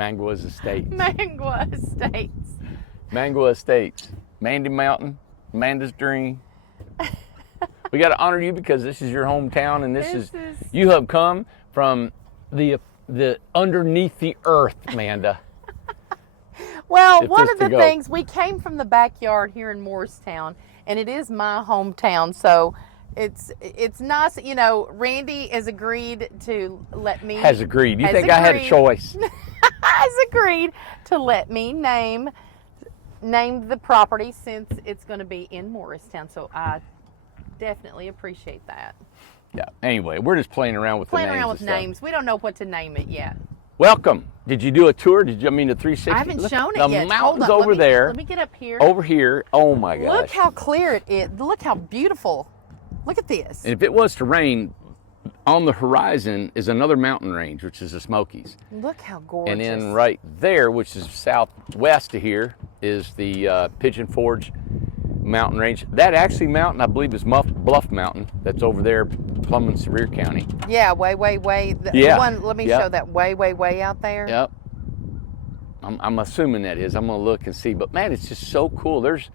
Mangawa Estates. Mangawa Estates. Mangawa Estates. Mandy Mountain, Amanda's Dream. We got to honor you because this is your hometown, and this is you have come from the underneath the earth, Amanda. Well, one of the things, we came from the backyard here in Morristown, and it is my hometown, so it's nice. You know, Randy has agreed to let me. Has agreed. You think I had a choice? Has agreed to let me name the property since it's going to be in Morristown, so I definitely appreciate that. Yeah. Anyway, we're just playing around with names. We don't know what to name it yet. Welcome. Did you do a tour? Did you? I mean, the 360. I haven't shown it yet. The mountains over there. Let me get up here. Over here. Oh my gosh. Look how clear it is. Look how beautiful. Look at this. And if it was to rain, on the horizon is another mountain range, which is the Smokies. Look how gorgeous. And then right there, which is southwest of here, is the Pigeon Forge mountain range. That actually mountain, I believe, is Bluff Mountain. That's over there, Plum and Sevier County. Yeah, way. Yeah. Let me show that way out there. Yep. I'm assuming that is. I'm going to look and see. But man, it's just so cool. There's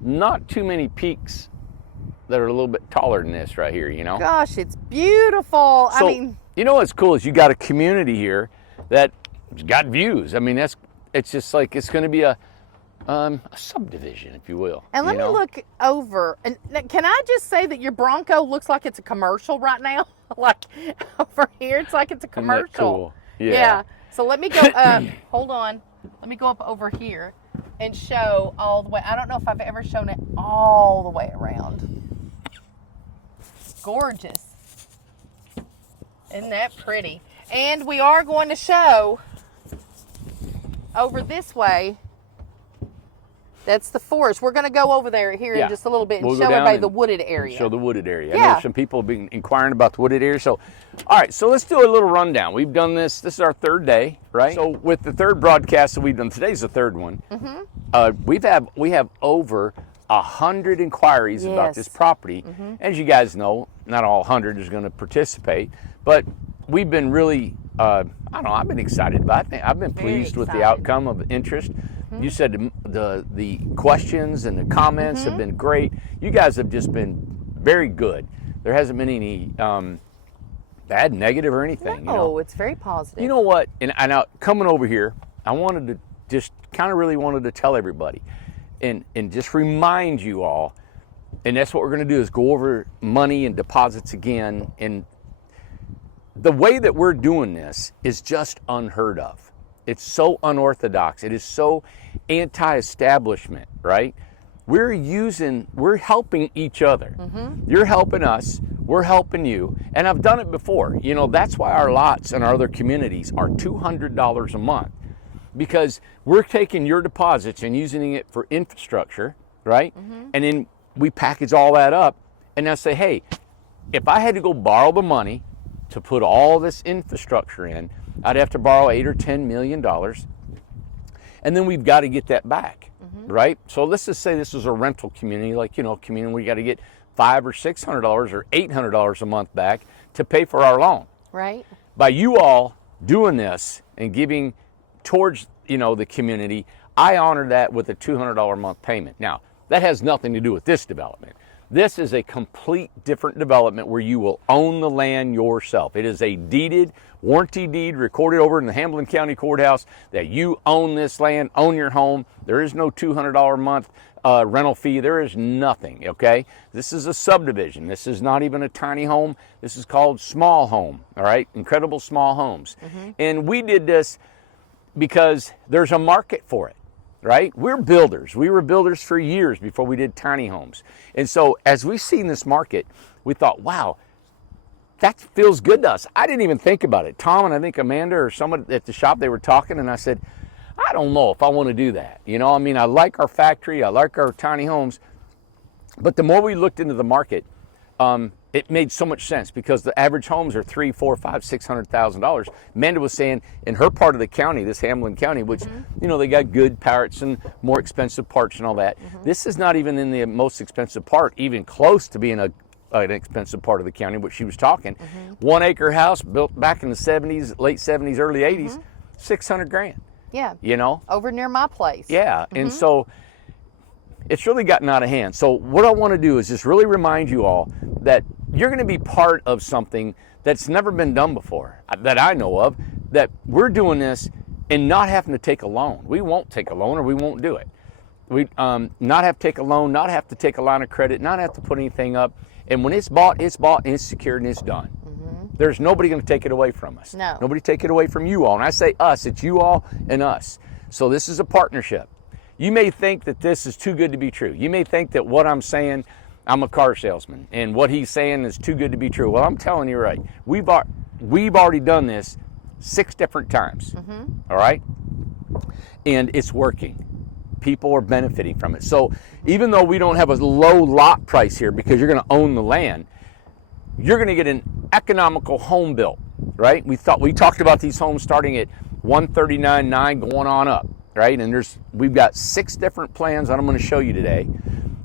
not too many peaks that are a little bit taller than this right here, you know? Gosh, it's beautiful. So, I mean, you know what's cool is you got a community here that's got views. I mean, it's just like it's going to be a subdivision, if you will. And let me look over. And can I just say that your Bronco looks like it's a commercial right now? Like over here, it's like it's a commercial. Isn't that cool? Yeah. So let me go up. Hold on. Let me go up over here and show all the way. I don't know if I've ever shown it all the way around. Gorgeous. Isn't that pretty? And we are going to show over this way. That's the forest. We're going to go over there here in just a little bit and show everybody the wooded area. Show the wooded area. Yeah. I know some people have been inquiring about the wooded area. So, all right, so let's do a little rundown. We've done this. This is our third day, right? So with the third broadcast that we've done, today's the third one. Mm-hmm. We have over 100 inquiries about this property. Mm-hmm. As you guys know, not all 100 is going to participate, but we've been really, I don't know, I've been excited about it. I've been pleased with the outcome of interest. Mm-hmm. You said the questions and the comments have been great. You guys have just been very good. There hasn't been any bad, negative, or anything. No, you know? It's very positive. You know what? And now coming over here, I wanted to just really wanted to tell everybody and just remind you all, and that's what we're going to do is go over money and deposits again. And the way that we're doing this is just unheard of. It's so unorthodox. It is so anti-establishment, right? We're helping each other. Mm-hmm. You're helping us. We're helping you. And I've done it before. You know, that's why our lots in our other communities are $200 a month, because we're taking your deposits and using it for infrastructure, right? Mm-hmm. And then we package all that up and now say, hey, if I had to go borrow the money to put all this infrastructure in, I'd have to borrow $8 or $10 million, and then we've got to get that back, right? So let's just say this is a rental community, like, you know, a community where you got to get $500 or $600 or $800 a month back to pay for our loan. Right. By you all doing this and giving towards, you know, the community, I honor that with a $200 a month payment. Now, that has nothing to do with this development. This is a complete different development where you will own the land yourself. It is a deeded warranty deed recorded over in the Hamilton County Courthouse that you own this land, own your home. There is no $200 a month rental fee. There is nothing, okay? This is a subdivision. This is not even a tiny home. This is called small home, all right? Incredible small homes. Mm-hmm. And we did this because there's a market for it. Right? We're builders. We were builders for years before we did tiny homes. And so as we seen this market, we thought, wow, that feels good to us. I didn't even think about it. Tom and I think Amanda or someone at the shop, they were talking, and I said, I don't know if I want to do that. You know, I mean, I like our factory, I like our tiny homes, but the more we looked into the market, it made so much sense because the average homes are $300,000, $400,000, $500,000, $600,000. Amanda was saying in her part of the county, this Hamilton County, which, you know, they got good parts and more expensive parts and all that. This is not even in the most expensive part, even close to being an expensive part of the county, which she was talking. 1 acre house built back in the 70s, late 70s, early 80s, $600,000. Yeah. You know? Over near my place. Yeah. And so it's really gotten out of hand. So what I want to do is just really remind you all that you're going to be part of something that's never been done before, that I know of, that we're doing this and not having to take a loan. We won't take a loan, or we won't do it. We not have to take a loan, not have to take a line of credit, not have to put anything up. And when it's bought, and it's secured, and it's done. There's nobody going to take it away from us. No. Nobody take it away from you all. And I say us, it's you all and us. So this is a partnership. You may think that this is too good to be true. You may think that what I'm saying, I'm a car salesman, and what he's saying is too good to be true. Well, I'm telling you right. We've already done this 6 different times. All right? And it's working. People are benefiting from it. So even though we don't have a low lot price here because you're going to own the land, you're going to get an economical home built, right? We talked about these homes starting at $139,900 going on up, right? And we've got 6 different plans that I'm going to show you today.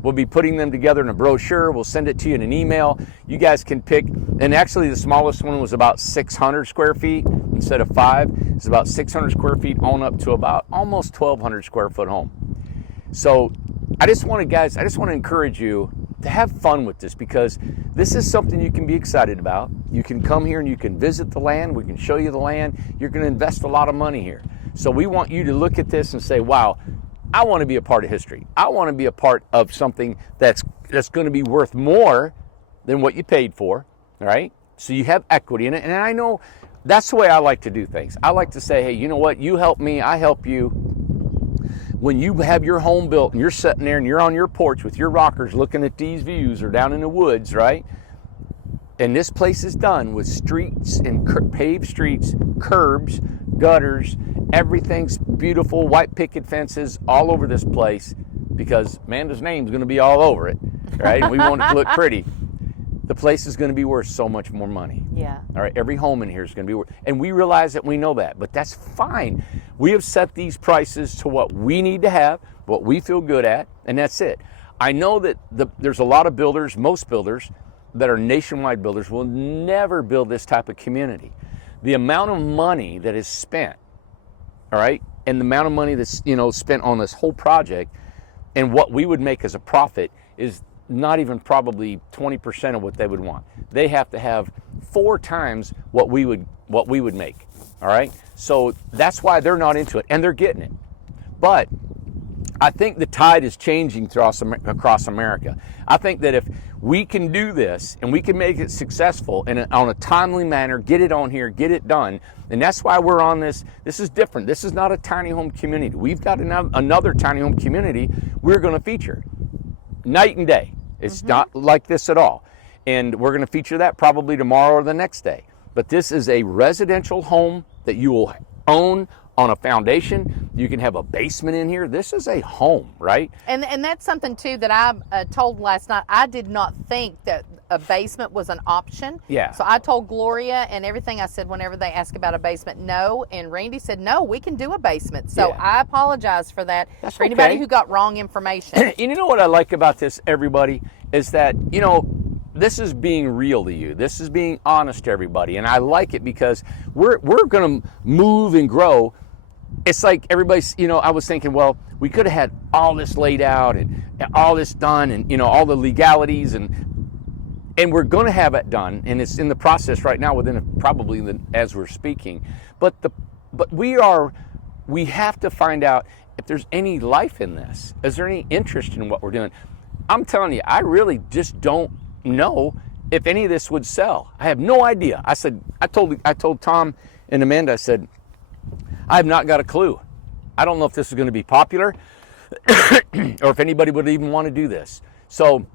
We'll be putting them together in a brochure. We'll send it to you in an email. You guys can pick, and actually the smallest one was about 600 square feet instead of 5. It's about 600 square feet on up to about almost 1,200 square foot home. So I just want to encourage you to have fun with this, because this is something you can be excited about. You can come here and you can visit the land. We can show you the land. You're going to invest a lot of money here. So we want you to look at this and say, wow, I want to be a part of history. I want to be a part of something that's going to be worth more than what you paid for, all right? So you have equity in it. And I know that's the way I like to do things. I like to say, hey, you know what? You help me, I help you. When you have your home built and you're sitting there and you're on your porch with your rockers looking at these views, or down in the woods, right? And this place is done with streets and paved streets, curbs, gutters, everything's beautiful, white picket fences all over this place, because Amanda's name's going to be all over it, right? And we want it to look pretty. The place is going to be worth so much more money. Yeah. All right, every home in here is going to be worth, and we realize that, we know that, but that's fine. We have set these prices to what we need to have, what we feel good at, and that's it. I know that there's a lot of builders, most builders that are nationwide builders will never build this type of community. The amount of money that is spent, all right, and the amount of money that's spent on this whole project, and what we would make as a profit is not even probably 20% of what they would want. They have to have 4 times what we would make. All right, so that's why they're not into it, and they're getting it. But I think the tide is changing across America. I think that if we can do this and we can make it successful and on a timely manner, get it on here, get it done, and that's why we're on this. This is different. This is not a tiny home community. We've got another tiny home community we're going to feature night and day. It's not like this at all. And we're going to feature that probably tomorrow or the next day. But this is a residential home that you will own on a foundation. You can have a basement in here. This is a home, right? And that's something too that I told last night. I did not think that a basement was an option. Yeah. So I told Gloria and everything. I said whenever they ask about a basement, no. And Randy said, no, we can do a basement. So Yeah. I apologize for that. That's for anybody okay. who got wrong information. And you know what I like about this, everybody, is that, this is being real to you. This is being honest to everybody. And I like it because we're going to move and grow. It's like everybody's, I was thinking, well, we could have had all this laid out and all this done and, all the legalities and we're going to have it done. And it's in the process right now as we're speaking. But we have to find out if there's any life in this. Is there any interest in what we're doing? I'm telling you, I really just don't know if any of this would sell. I have no idea. I told Tom and Amanda, I said, I have not got a clue. I don't know if this is going to be popular or if anybody would even want to do this. So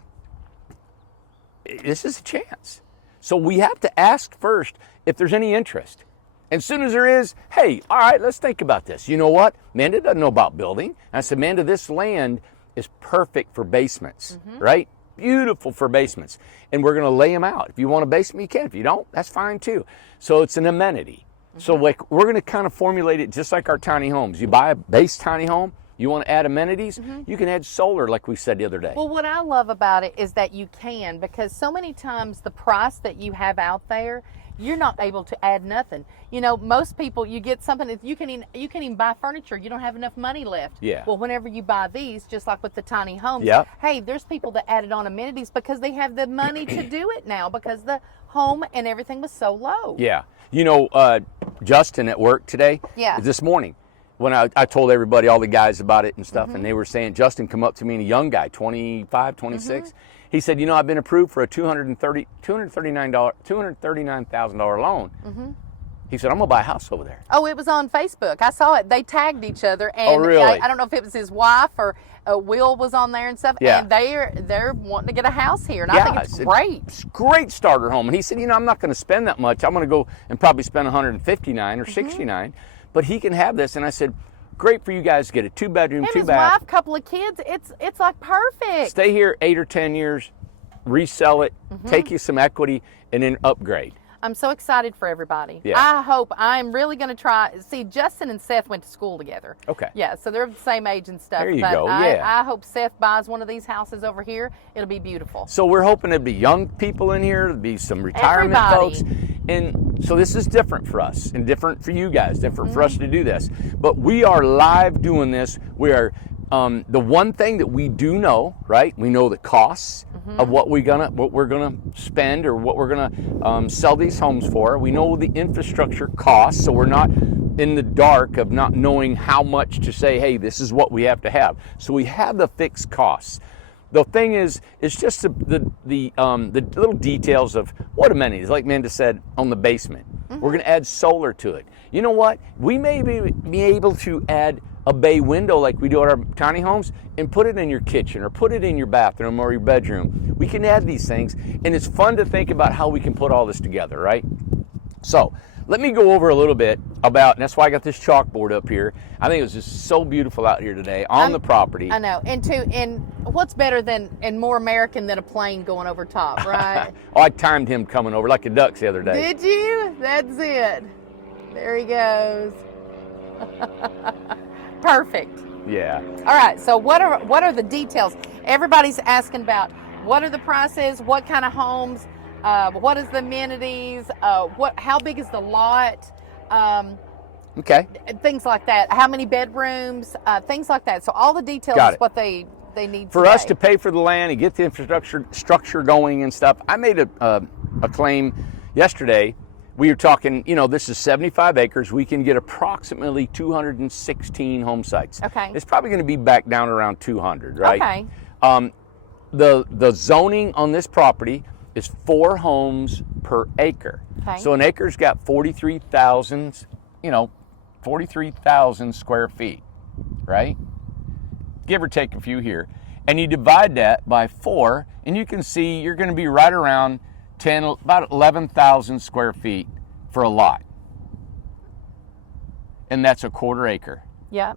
this is a chance. So we have to ask first if there's any interest. And as soon as there is, hey, all right, let's think about this. You know what? Amanda doesn't know about building. And I said, Amanda, this land is perfect for basements, right? Beautiful for basements. And we're going to lay them out. If you want a basement, you can. If you don't, that's fine too. So it's an amenity. So like we're going to kind of formulate it just like our tiny homes. You buy a base tiny home, you want to add amenities, you can add solar like we said the other day. Well, what I love about it is that you can, because so many times the price that you have out there you're not able to add nothing. You know, most people, you get something, you can even buy furniture. You don't have enough money left. Yeah. Well, whenever you buy these, just like with the tiny homes, Yep. hey, there's people that added on amenities because they have the money to do it now because the home and everything was so low. Yeah. You know, Justin at work today, Yeah. this morning, when I told everybody, all the guys about it and stuff, and they were saying, Justin come up to me, and a young guy, 25, 26, he said, you know, I've been approved for a $239,000 loan. He said, I'm going to buy a house over there. Oh, it was on Facebook. I saw it. They tagged each other, and really? I don't know if it was his wife or Will was on there and stuff. Yeah. And they're wanting to get a house here, and I think it's great. It's great starter home. And he said, you know, I'm not going to spend that much. I'm going to go and probably spend 159 or 69, but he can have this. And I said, great for you guys to get a 2-bedroom, Him, 2 his bath. wife, couple of kids. It's like perfect. Stay here 8 or 10 years, resell it, take you some equity, and then upgrade. I'm so excited for everybody. Yeah. I hope I'm really going to try. See, Justin and Seth went to school together. Okay. Yeah, so they're the same age and stuff. There you but go, yeah. I hope Seth buys one of these houses over here. It'll be beautiful. So we're hoping there'll be young people in here, there'll be some retirement Everybody. folks. And so this is different for us and different for you guys, different for us to do this. But we are live doing this. We are, the one thing that we do know, right? We know the costs of what we're gonna spend or what we're gonna sell these homes for. We know the infrastructure costs, so we're not in the dark of not knowing how much to say, hey, this is what we have to have. So we have the fixed costs. The thing is, it's just the little details of what amenities, like Minda said, on the basement. We're going to add solar to it. You know what? We may be able to add a bay window like we do at our tiny homes and put it in your kitchen or put it in your bathroom or your bedroom. We can add these things, and it's fun to think about how we can put all this together, right? So let me go over a little bit about, and that's why I got this chalkboard up here. I think it was just so beautiful out here today on the property. I know. And what's better than and more American than a plane going over top, right? Oh, I timed him coming over like a ducks the other day. Did you? That's it. There he goes. Perfect. Yeah. All right. So what are the details? Everybody's asking about what are the prices, what kind of homes, what is the amenities, how big is the lot, Okay. things like that. How many bedrooms, things like that. So all the details Got is it. what they need For today. us to pay for the land and get the infrastructure going and stuff, I made a claim yesterday. We were talking, you know, this is 75 acres. We can get approximately 216 home sites. Okay. It's probably going to be back down around 200, right? Okay. The zoning on this property is 4 homes per acre. Okay. So an acre's got 43,000, 43,000 square feet, right? Give or take a few here. And you divide that by 4, and you can see you're going to be right around about 11,000 square feet for a lot. And that's a quarter acre. Yeah.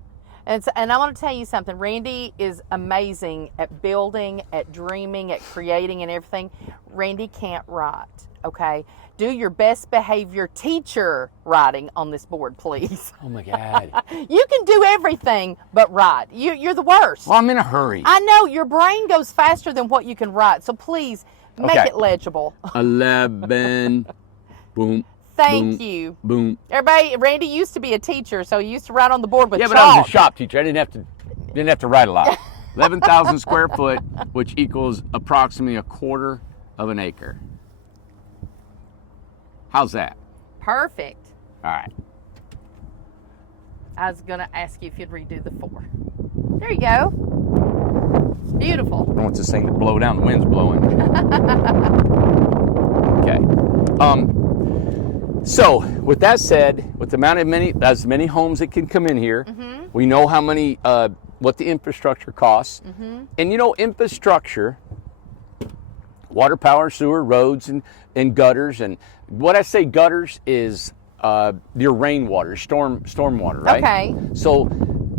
And I want to tell you something. Randy is amazing at building, at dreaming, at creating and everything. Randy can't write, okay? Do your best behavior teacher writing on this board, please. Oh my God. You can do everything but write. You're the worst. Well, I'm in a hurry. I know your brain goes faster than what you can write, so please make Okay. it legible. 11. Boom. Thank boom, you. Boom. Everybody, Randy used to be a teacher, so he used to write on the board with Yeah, chalk. but I was a shop teacher. I didn't have to write a lot. 11,000 square foot, which equals approximately a quarter of an acre. How's that? Perfect. All right. I was going to ask you if you'd redo the 4. There you go. It's beautiful. I don't want this thing to blow down. The wind's blowing. Okay. So with that said, with the amount of as many homes that can come in here, we know how many, what the infrastructure costs. And you know, infrastructure, water, power, sewer, roads, and gutters. And what I say gutters is your rainwater, stormwater, right? Okay. So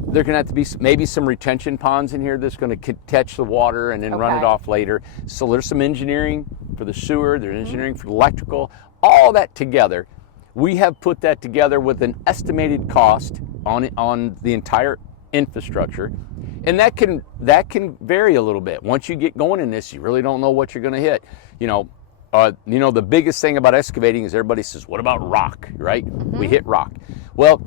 there can have to be maybe some retention ponds in here that's going to catch the water and then run it Okay. off later. So there's some engineering for the sewer, there's engineering for the electrical, all that together. We have put that together with an estimated cost on the entire infrastructure. And that can vary a little bit. Once you get going in this, you really don't know what you're going to hit. You know, You know, the biggest thing about excavating is everybody says, what about rock, right? We hit rock. Well,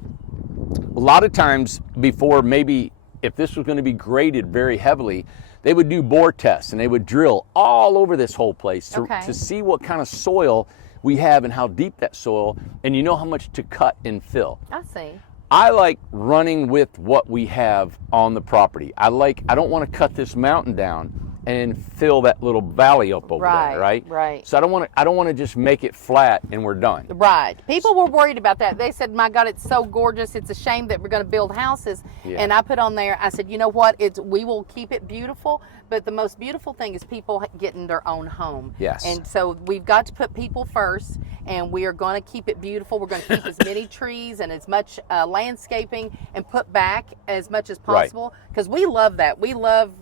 a lot of times before, maybe if this was going to be graded very heavily, they would do bore tests and they would drill all over this whole place to see what kind of soil we have and how deep that soil, and you know how much to cut and fill. I see. I like running with what we have on the property. I don't want to cut this mountain down and fill that little valley up over there, right? Right. So I don't want to just make it flat and we're done. Right. People were worried about that. They said, "My God, it's so gorgeous. It's a shame that we're going to build houses." Yeah. And I put on there, I said, "You know what? We will keep it beautiful, but the most beautiful thing is people getting their own home." Yes. And so we've got to put people first, and we are going to keep it beautiful. We're going to keep as many trees and as much landscaping and put back as much as possible, because we love that. We love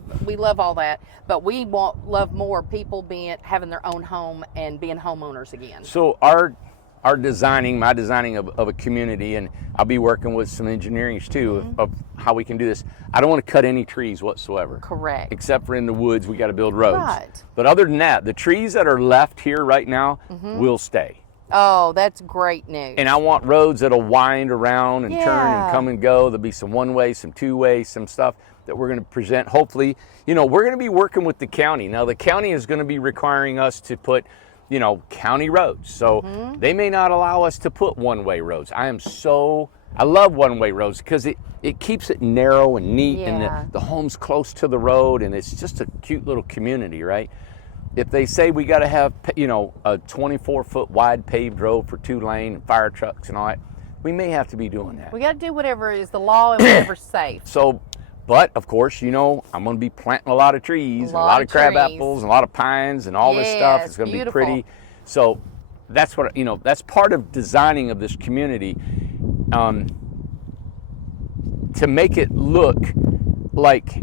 all that, but we love more people having their own home and being homeowners again. So my designing of a community, and I'll be working with some engineers too of how we can do this. I don't want to cut any trees whatsoever. Correct. Except for in the woods, we got to build roads. Right. But other than that, the trees that are left here right now will stay. Oh, that's great news. And I want roads that'll wind around and turn Yeah. and come and go. There'll be some one-way, some two-way, some stuff that we're going to present. Hopefully, you know, we're going to be working with the county. Now, the county is going to be requiring us to put, you know, county roads. So they may not allow us to put one-way roads. I love one-way roads because it keeps it narrow and neat, and the home's close to the road, and it's just a cute little community, right? If they say we got to have, you know, a 24-foot wide paved road for 2-lane and fire trucks and all that, we may have to be doing that. We got to do whatever is the law and whatever's safe. So, but of course, you know, I'm going to be planting a lot of trees, and a lot of crab apples, and a lot of pines, and all this stuff. It's going to be pretty. So that's what, you know, that's part of designing of this community, to make it look like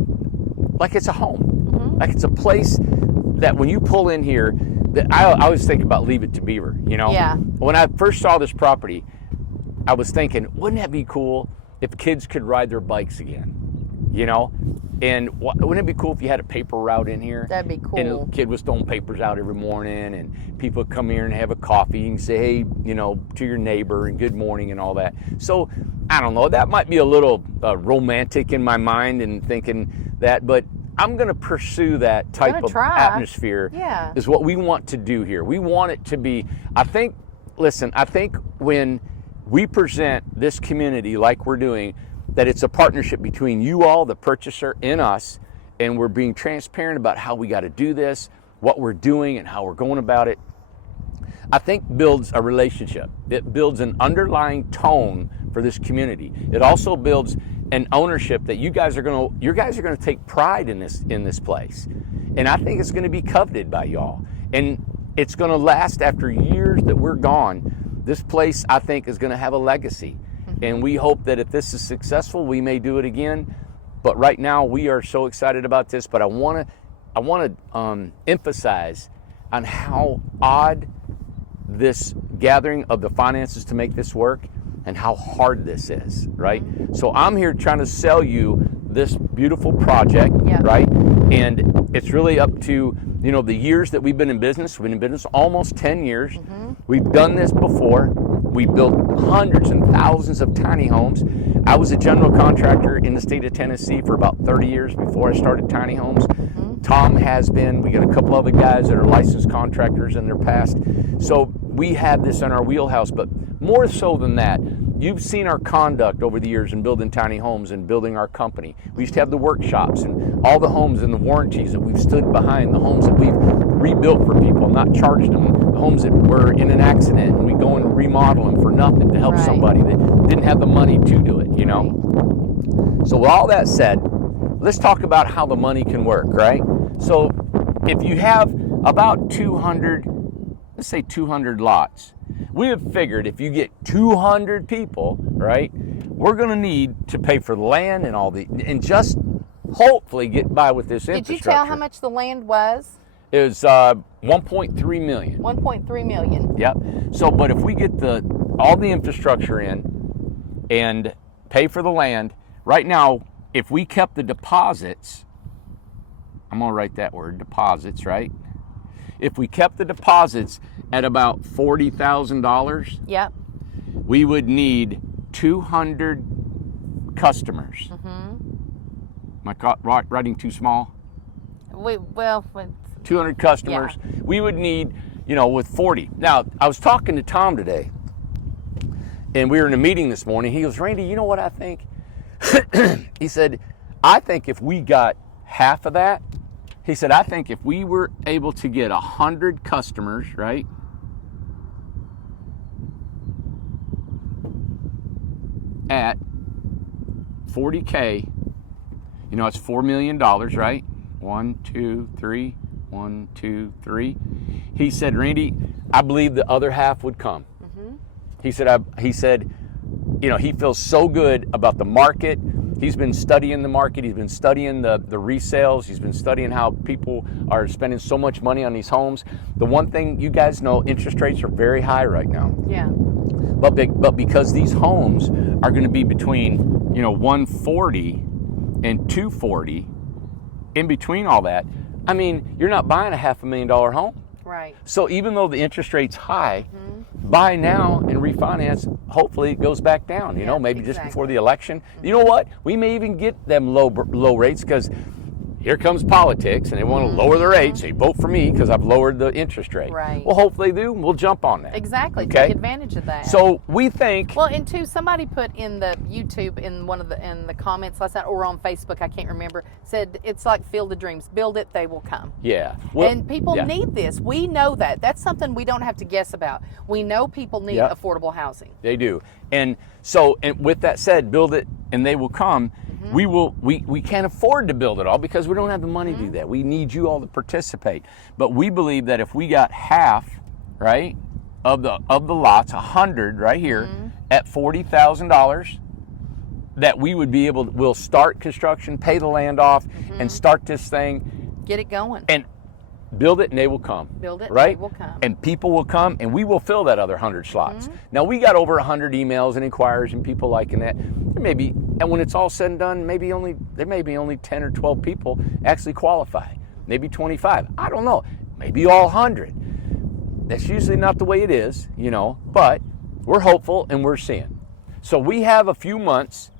it's a home, like it's a place that when you pull in here, that I always think about Leave It to Beaver, you know? Yeah. When I first saw this property, I was thinking, wouldn't that be cool if kids could ride their bikes again, you know? And wouldn't it be cool if you had a paper route in here? That'd be cool. And a kid was throwing papers out every morning, and people would come here and have a coffee and say, hey, you know, to your neighbor and good morning and all that. So, I don't know, that might be a little romantic in my mind and thinking that, but I'm going to pursue that type of atmosphere. Yeah. Is what we want to do here. We want it to be, I think when we present this community like we're doing, that it's a partnership between you all, the purchaser, and us, and we're being transparent about how we got to do this, what we're doing, and how we're going about it, I think builds a relationship. It builds an underlying tone for this community. It also builds an ownership that you guys are going to take pride in this place. And I think it's going to be coveted by y'all. And it's going to last after years that we're gone. This place, I think, is going to have a legacy. And we hope that if this is successful, we may do it again. But right now, we are so excited about this. But I want to emphasize on how odd this gathering of the finances to make this work and how hard this is, right? So I'm here trying to sell you this beautiful project, right? And it's really up to, you know, the years that we've been in business. We've been in business almost 10 years. We've done this before. We built hundreds and thousands of tiny homes. I was a general contractor in the state of Tennessee for about 30 years before I started tiny homes. Tom has been. We got a couple other guys that are licensed contractors in their past. So we have this in our wheelhouse, but more so than that, you've seen our conduct over the years in building tiny homes and building our company. We used to have the workshops and all the homes and the warranties that we've stood behind, the homes that we've rebuilt for people, not charged them, the homes that were in an accident, and we go and remodel them for nothing to help somebody that didn't have the money to do it, you know? So with all that said, let's talk about how the money can work, right? So if you have about 200, let's say 200 lots, we have figured if you get 200 people, right, we're going to need to pay for the land and all and just hopefully get by with this infrastructure. Did you tell how much the land was? It was 1.3 million. 1.3 million. Yep. So, but if we get all the infrastructure in and pay for the land, right now, if we kept the deposits, I'm going to write that word, deposits, right? if we kept the deposits at about $40,000, Yep. we would need 200 customers. Am I writing too small? Well, 200 customers. Yeah. We would need, with 40. Now, I was talking to Tom today, and we were in a meeting this morning. He goes, Randy, you know what I think? He said, I think if we got half of that, he said, I think if we were able to get 100 customers, right? At 40K, it's $4 million, right? 1, 2, 3, 1, 2, 3. He said, Randy, I believe the other half would come. He said, he feels so good about the market. He's been studying the market. He's been studying the resales. He's been studying how people are spending so much money on these homes. The one thing you guys know, interest rates are very high right now. Yeah. But because these homes are going to be between 140 and 240, in between all that, I mean, you're not buying a $500,000 home. Right. So even though the interest rate's high, buy now and refinance. Hopefully it goes back down. Maybe just before the election. You know what? We may even get them low rates because here comes politics and they want to lower the rates. They vote for me because I've lowered the interest rate. Right. Well, hopefully they do. We'll jump on that. Exactly. Okay? Take advantage of that. So we think. Well, and two, somebody put in the YouTube in the comments last night or on Facebook, I can't remember, said it's like Field of Dreams. Build it, they will come. Yeah. Well, and people need this. We know that. That's something we don't have to guess about. We know people need affordable housing. They do. And so, and with that said, build it and they will come. We can't afford to build it all because we don't have the money to do that. We need you all to participate. But we believe that if we got half, right, of the lots, 100 right here at $40,000, that we would be we'll start construction, pay the land off, and start this thing. Get it going. And build it and they will come. Build it, right? They will come. And people will come and we will fill that other 100 slots. Now we got over 100 emails and inquiries and people liking that. There may be, and when it's all said and done, there may be only 10 or 12 people actually qualify. Maybe 25. I don't know. Maybe all 100. That's usually not the way it is, but we're hopeful and we're seeing. So we have a few months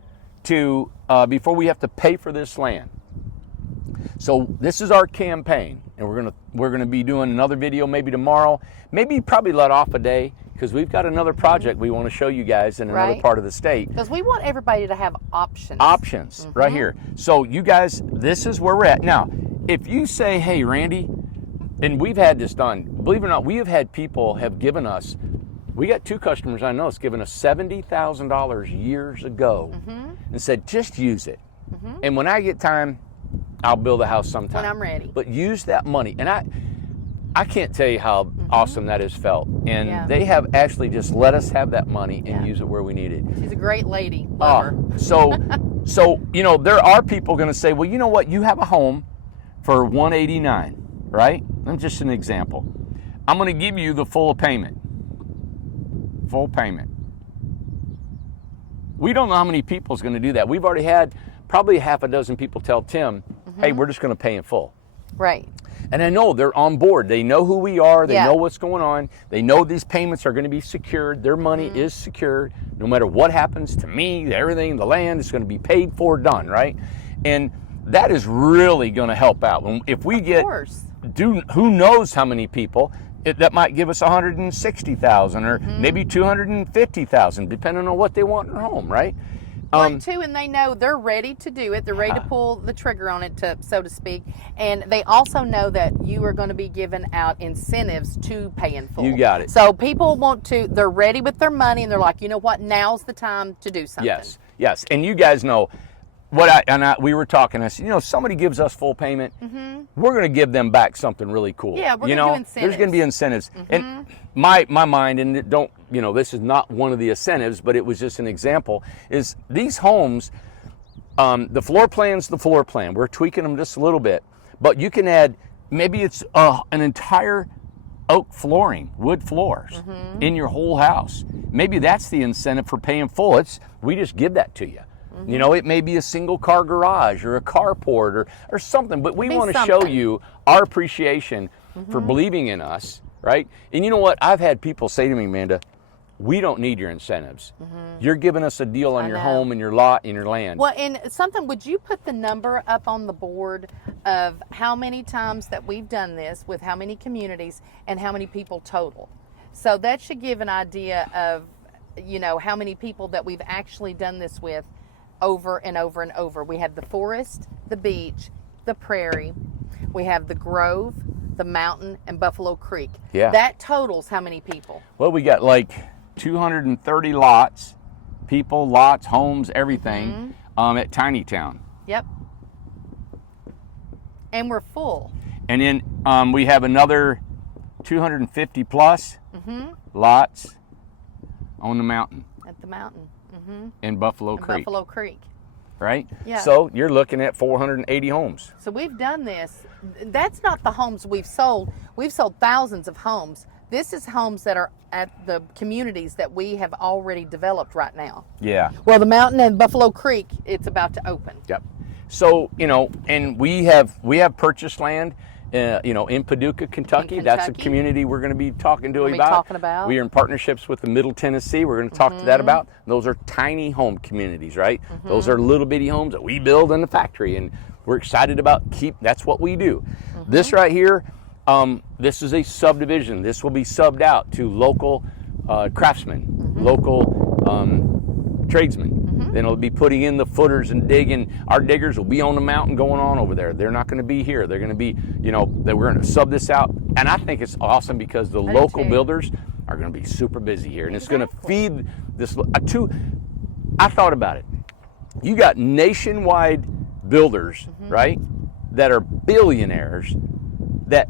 to before we have to pay for this land. So this is our campaign, and we're gonna be doing another video maybe tomorrow, maybe probably let off a day because we've got another project we want to show you guys in another part of the state. Because we want everybody to have options. Options right here. So you guys, this is where we're at now. If you say, "Hey, Randy," and we've had this done. Believe it or not, we have had people have given us. We got 2 customers I know that's given us $70,000 years ago, and said, "Just use it." And when I get time, I'll build a house sometime. When I'm ready. But use that money. And I can't tell you how awesome that has felt. And they have actually just let us have that money and use it where we need it. She's a great lady. Love her. So, there are people going to say, well, you know what? You have a home for $189, right? I'm just an example. I'm going to give you the full payment. Full payment. We don't know how many people is going to do that. We've already had probably half a dozen people tell Tim, hey, we're just going to pay in full. Right. And I know they're on board. They know who we are. They know what's going on. They know these payments are going to be secured. Their money is secured. No matter what happens to me, everything, the land is going to be paid for, done, right? And that is really going to help out. If we get, who knows how many people, that might give us 160,000 or maybe 250,000, depending on what they want in their home, right? Too, and they know they're ready to do it. They're ready to pull the trigger on it, so to speak. And they also know that you are going to be giving out incentives to pay in full. You got it. So people they're ready with their money, and they're like, you know what? Now's the time to do something. Yes. And you guys know we were talking. I said, if somebody gives us full payment, we're going to give them back something really cool. Yeah, we're going to do incentives. There's going to be incentives. And my mind, and this is not one of the incentives, but it was just an example, is these homes, the floor plan's the floor plan. We're tweaking them just a little bit, but you can add, maybe it's an entire oak flooring, wood floors in your whole house. Maybe that's the incentive for paying full. We just give that to you. It may be a single car garage or a carport or something, but we want to show you our appreciation for believing in us, right? And you know what? I've had people say to me, Amanda, we don't need your incentives. You're giving us a deal on your home and your lot and your land. Well, and something, would you put the number up on the board of how many times that we've done this with how many communities and how many people total? So that should give an idea of, you know, how many people that we've actually done this with over and over and over. We have the forest, the beach, the prairie. We have the Grove, the mountain, and Buffalo Creek. Yeah. That totals how many people? Well, we got like 230 lots, people, lots, homes, everything at Tiny Town. Yep. And we're full. And then we have another 250 plus lots on the mountain. At the mountain. In Buffalo And Creek. Buffalo Creek. Right? Yeah. So you're looking at 480 homes. So we've done this. That's not the homes we've sold. We've sold thousands of homes. This is homes that are at the communities that we have already developed right now. Yeah. Well, the mountain and Buffalo Creek, it's about to open. Yep. So, you know, and we have purchased land, you know, in Paducah, Kentucky. That's a community we're going to be talking to you about. We are in partnerships with the Middle Tennessee. We're going to talk to that about. Those are tiny home communities, right? Those are little bitty homes that we build in the factory, and we're excited about that's what we do. This right here, this is a subdivision. This will be subbed out to local craftsmen, local tradesmen. Then it'll be putting in the footers and digging. Our diggers will be on the mountain going on over there. They're not going to be here. They're going to be, you know, that we're going to sub this out. And I think it's awesome because the local builders are going to be super busy here. And it's going to feed this. I thought about it. You got nationwide builders, right, that are billionaires that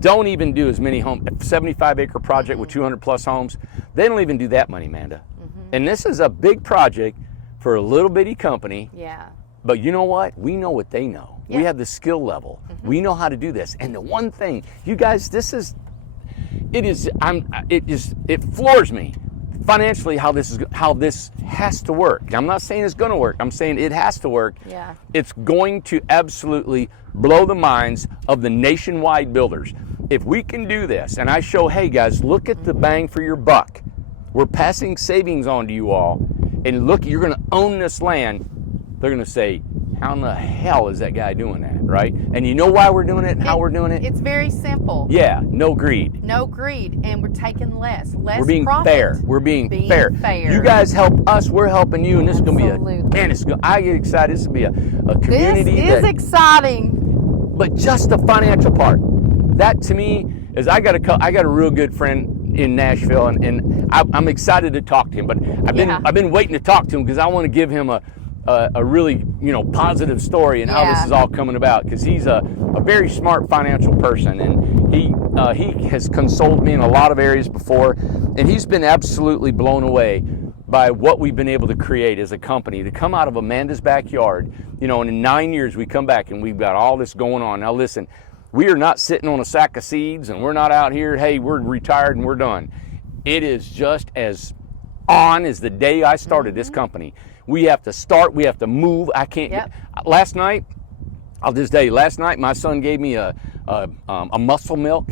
don't even do as many homes. 75-acre project with 200 plus homes. They don't even do that money, Amanda. And this is a big project for a little bitty company. Yeah. But you know what? We know what they know. Yeah. We have the skill level. We know how to do this. And the one thing, you guys, it floors me financially how this has to work. I'm not saying it's going to work. I'm saying it has to work. Yeah. It's going to absolutely blow the minds of the nationwide builders. If we can do this, and I show, hey guys, look at the bang for your buck. We're passing savings on to you all, and look, you're going to own this land. They're going to say, how in the hell is that guy doing that, right? And you know why we're doing it and how we're doing it? It's very simple. Yeah, no greed. No greed, and we're taking less We're being profit. fair. We're being fair. You guys help us, we're helping you, and this is going to be I get excited. This will be a community. This is exciting. But just the financial part, that to me is, I got a real good friend in Nashville, and I'm excited to talk to him. But I've been waiting to talk to him because I want to give him a really, you know, positive story and how this is all coming about, because he's a very smart financial person, and he has consoled me in a lot of areas before, and he's been absolutely blown away by what we've been able to create as a company to come out of Amanda's backyard. You know, and in 9 years we come back and we've got all this going on. Now listen, we are not sitting on a sack of seeds, and we're not out here, hey, we're retired and we're done. It is just as on as the day I started this company. We have to start, we have to move. I can't, last night, I'll just tell you, last night my son gave me a muscle milk.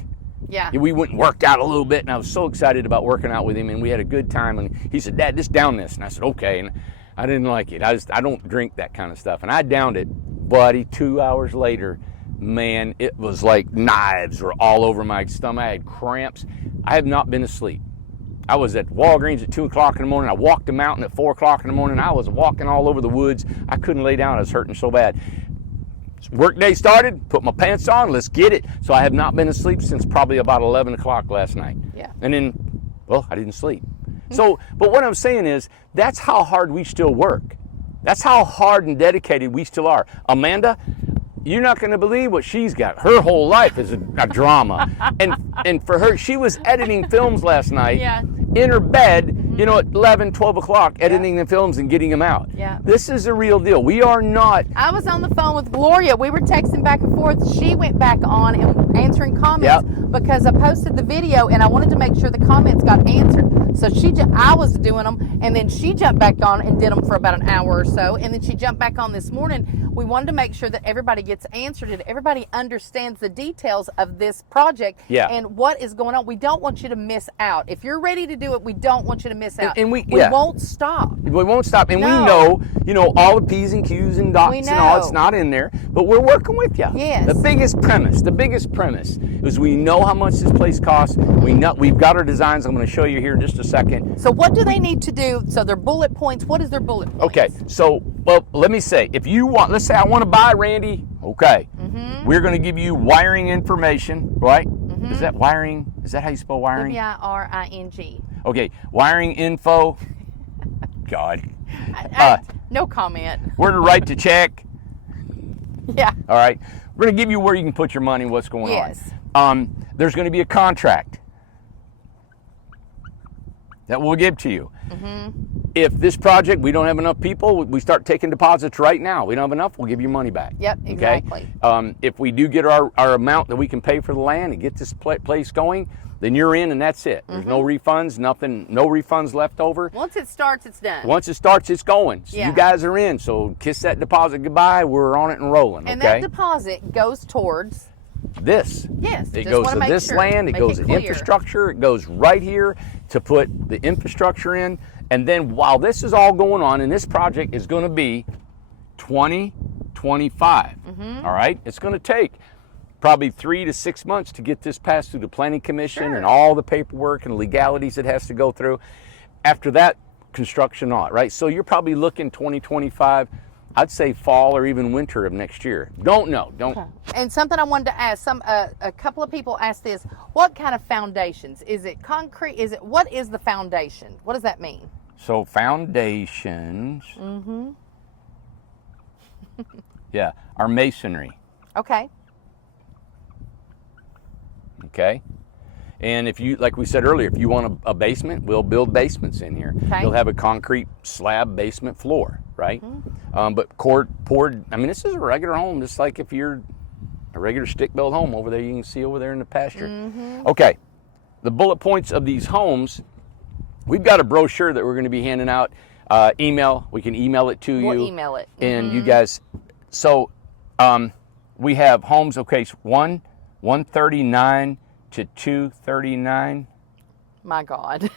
Yeah. We went and worked out a little bit, and I was so excited about working out with him, and we had a good time, and he said, Dad, just down this. And I said, okay. And I didn't like it. I don't drink that kind of stuff. And I downed it, buddy. 2 hours later, man, it was like knives were all over my stomach. I had cramps. I have not been asleep. I was at Walgreens at 2 o'clock in the morning. I walked the mountain at 4 o'clock in the morning. I was walking all over the woods. I couldn't lay down. I was hurting so bad. Workday started, put my pants on, let's get it. So I have not been asleep since probably about 11 o'clock last night. Yeah. And then, well, I didn't sleep. So, but what I'm saying is, that's how hard we still work. That's how hard and dedicated we still are. Amanda, you're not going to believe what she's got. Her whole life is a drama. And for her, she was editing films last night in her bed, you know, at 11, 12 o'clock, editing the films and getting them out. Yeah. This is a real deal. We are not. I was on the phone with Gloria. We were texting back and forth. She went back on and answering comments because I posted the video and I wanted to make sure the comments got answered. So I was doing them, and then she jumped back on and did them for about an hour or so, and then she jumped back on this morning. We wanted to make sure that everybody gets answered and everybody understands the details of this project Yeah. and what is going on. We don't want you to miss out. If you're ready to do it, we don't want you to miss out. And we won't stop. We won't stop. And No. we know, all the P's and Q's and dots We and all, know. it's not in there, but we're working with you. Yes. The biggest premise is we know how much this place costs. We've got our designs. I'm going to show you here in just a second. So what do they need to do? So their bullet points, what is their bullet points? Okay, so, well, let me say, if you want, let's say I want to buy, Randy, okay, we're going to give you wiring information, right? Is that wiring? Is that how you spell wiring? W-I-R-I-N-G. Okay, wiring info. God. No comment. Where to write to check. Yeah. All right. We're going to give you where you can put your money, what's going Yes. on. There's going to be a contract that we'll give to you. If this project, we don't have enough people, we start taking deposits right now. We don't have enough, we'll give you money back. Yep, exactly. Okay? If we do get our amount that we can pay for the land and get this place going, then you're in and that's it. There's no refunds, nothing, no refunds left over. Once it starts, it's done. Once it starts, it's going. So Yeah. you guys are in. So kiss that deposit goodbye. We're on it and rolling. And okay? that deposit goes towards This. Yes. It just goes wanna to make this sure. land. It Make goes to clear. infrastructure. It goes right here to put the infrastructure in. And then while this is all going on, and this project is going to be 2025. All right. It's going to take probably 3 to 6 months to get this passed through the planning commission Sure. and all the paperwork and legalities it has to go through. After that, construction on, right? So you're probably looking 2025. I'd say fall or even winter of next year. Don't know. Don't. And something I wanted to ask, a couple of people asked this, what kind of foundations? Is it concrete? What is the foundation? What does that mean? So foundations. Yeah, are masonry. Okay. Okay. And if you, like we said earlier, if you want a basement, we'll build basements in here. Okay. You'll have a concrete slab basement floor, right? But poured, I mean, this is a regular home, just like if you're a regular stick-built home over there, you can see over there in the pasture. Okay, the bullet points of these homes, we've got a brochure that we're going to be handing out. Email, we can email it to you. We'll email it. And you guys, so we have homes, okay, so 139 to 239. My God.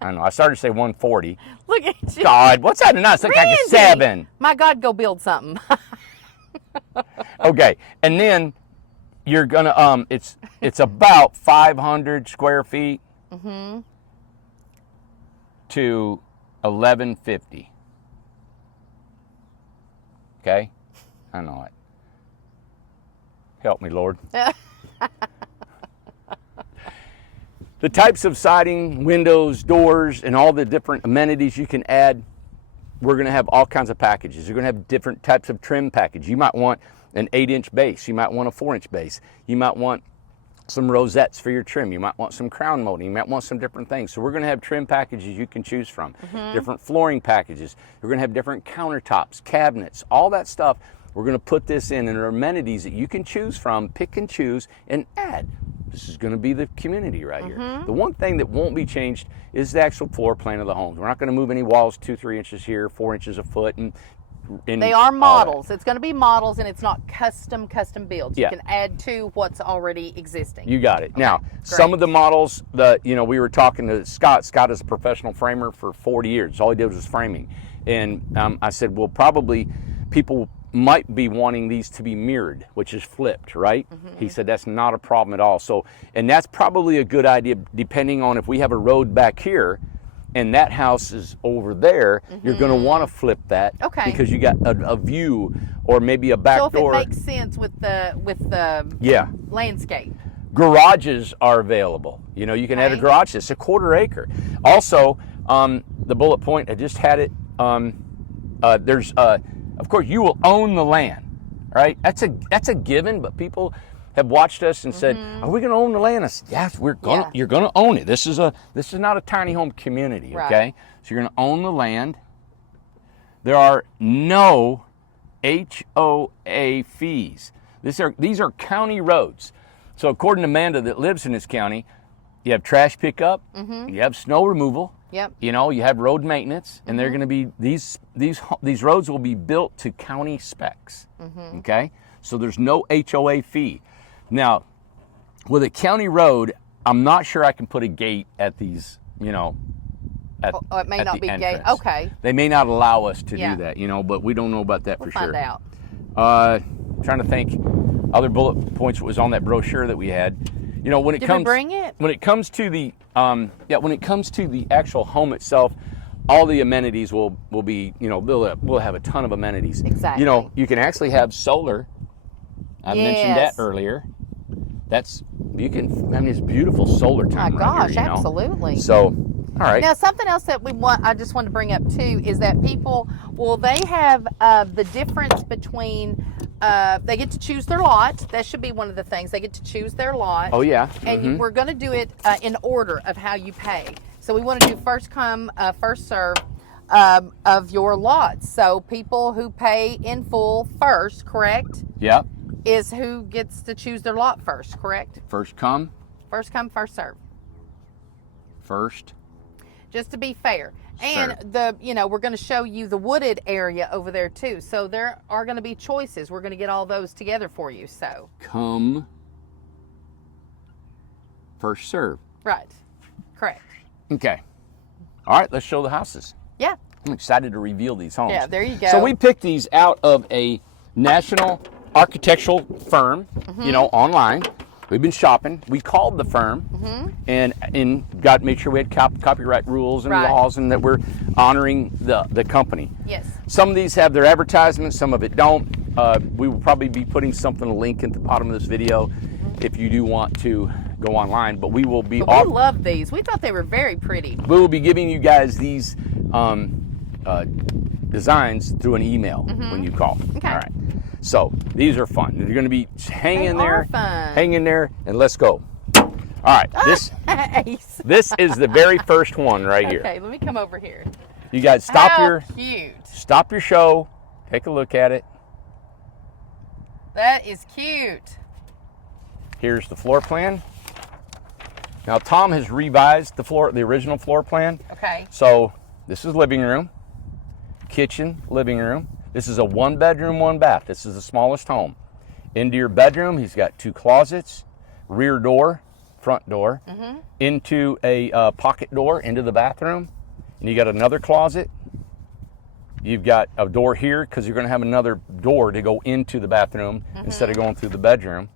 I don't know. I started to say 140. Look at you. God, what's that? It's like a Randy! 7. My God, go build something. Okay, and then you're gonna it's about 500 square feet to 1150. Okay, I know it. Help me, Lord. The types of siding, windows, doors, and all the different amenities you can add, we're going to have all kinds of packages. You're going to have different types of trim package. You might want an 8-inch base. You might want a 4-inch base. You might want some rosettes for your trim. You might want some crown molding. You might want some different things. So we're going to have trim packages you can choose from. Different flooring packages. We're going to have different countertops, cabinets, all that stuff. We're going to put this in, and there are amenities that you can choose from, pick and choose, and add. This is going to be the community right here. The one thing that won't be changed is the actual floor plan of the home. We're not going to move any walls 2-3 inches here, 4 inches a foot, and They are models. It's going to be models, and it's not custom builds. Yeah. You can add to what's already existing. You got it. Now, some of the models, we were talking to Scott. Scott is a professional framer for 40 years. All he did was framing. And I said, well, probably people might be wanting these to be mirrored, which is flipped, right? He said that's not a problem at all. So, and that's probably a good idea depending on if we have a road back here and that house is over there, you're going to want to flip that because you got a view or maybe a back door. So if it makes sense with the landscape. Garages are available. You know, you can add a garage. It's a 1/4 acre. Also, the bullet point, I just had it. Of course, you will own the land, right? That's a given, but people have watched us and said, "Are we going to own the land?" I said, "Yes, we're going. Yeah. You're going to own it. This is not a tiny home community, okay? Right. So you're going to own the land. There are no HOA fees. These are county roads. So according to Amanda that lives in this county, You have trash pickup. You have snow removal. Yep. You know, you have road maintenance, and they're going to be these roads will be built to county specs. Okay, so there's no HOA fee. Now, with a county road, I'm not sure I can put a gate at these. You know, at, it may at not the be entrance. gate. Okay. They may not allow us to Yeah. do that. You know, but we don't know about that We'll for sure. find out. Trying to think, other bullet points that was on that brochure that we had. You know, when it Did comes we bring it? when it comes to the when it comes to the actual home itself, all the amenities will be, you know, we'll have a ton of amenities. Exactly. You know, you can actually have solar. I mentioned that Yes. earlier. I mean, it's beautiful solar time. My right gosh, here, you know? absolutely. So, all right. Now, something else that I just wanted to bring up too, is that people, they have the difference between, they get to choose their lot. That should be one of the things. They get to choose their lot. Oh yeah. And we're going to do it in order of how you pay. So we want to do first come, first serve of your lots. So people who pay in full first, correct, Yeah. is who gets to choose their lot first, correct? First come, First come, first serve. first. Just to be fair. And Sure. we're going to show you the wooded area over there too. So there are going to be choices. We're going to get all those together for you. So, Come, first serve. right. Correct. Okay. All right, let's show the houses. Yeah. I'm excited to reveal these homes. Yeah, there you go. So we picked these out of a national architectural firm, you know, online. We've been shopping. We called the firm and got made sure we had copyright rules and Right. laws, and that we're honoring the company. Yes. Some of these have their advertisements, some of it don't. We will probably be putting a link at the bottom of this video if you do want to go online. But we will be But we love these. We thought they were very pretty. we will be giving you guys these designs through an email when you call. Okay. All right. So these are fun. They're going to be hanging They there, are fun. hang in there, and let's go. All right. Nice. This is the very first one right here. Okay, let me come over here. You guys stop How cute. stop your show. Take a look at it. That is cute. Here's the floor plan. Now Tom has revised the original floor plan. Okay. So this is living room, kitchen, living room. This is a 1-bedroom, 1-bath. This is the smallest home. Into your bedroom, he's got 2 closets, rear door, front door, into a pocket door into the bathroom. And you got another closet. You've got a door here because you're going to have another door to go into the bathroom instead of going through the bedroom.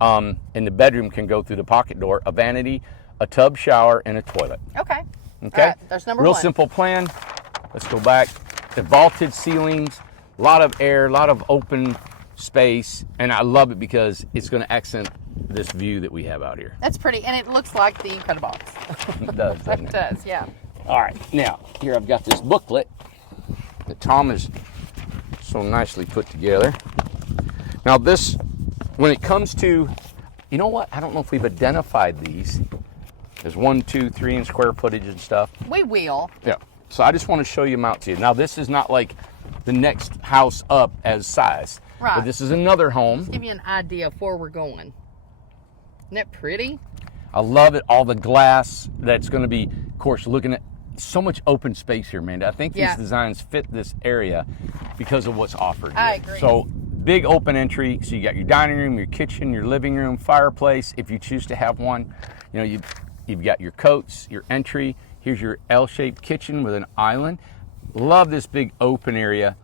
And the bedroom can go through the pocket door, a vanity, a tub shower, and a toilet. Okay. Okay? All right, there's number Real one. simple plan. Let's go back. The vaulted ceilings, a lot of air, a lot of open space, and I love it because it's going to accent this view that we have out here. That's pretty, and it looks like the Incredibox. It does, doesn't It it? does, yeah. All right, now, here I've got this booklet that Tom has so nicely put together. Now this, when it comes to, you know what? I don't know if we've identified these. There's 1, 2, 3 in square footage and stuff. We will. Yeah. So I just want to show you them out to you. Now this is not like the next house up as size. Right. But this is another home. Give you an idea of where we're going. Isn't that pretty? I love it. All the glass that's going to be, of course, looking at so much open space here, Amanda. I think Yeah. these designs fit this area because of what's offered here. I agree. So big open entry. So you got your dining room, your kitchen, your living room, fireplace. If you choose to have one, you know, you've got your coats, your entry. Here's your L-shaped kitchen with an island. Love this big open area.